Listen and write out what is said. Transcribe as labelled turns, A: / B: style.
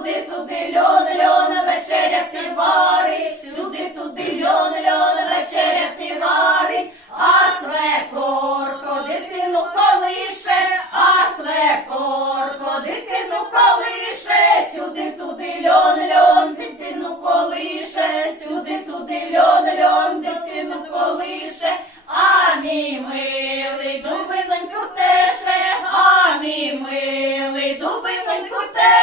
A: варить, сюди туди льон, льон, вечеряти вари, сюди туди льон, льон, вечеряти вари, а свекорко дитину колише, а свекорко дитину колише, сюди туди льон, льон, дитину колише, сюди туди льон, льон, дитину колише, а мій милий дубиноньку теше, а мій милий дубиноньку теше,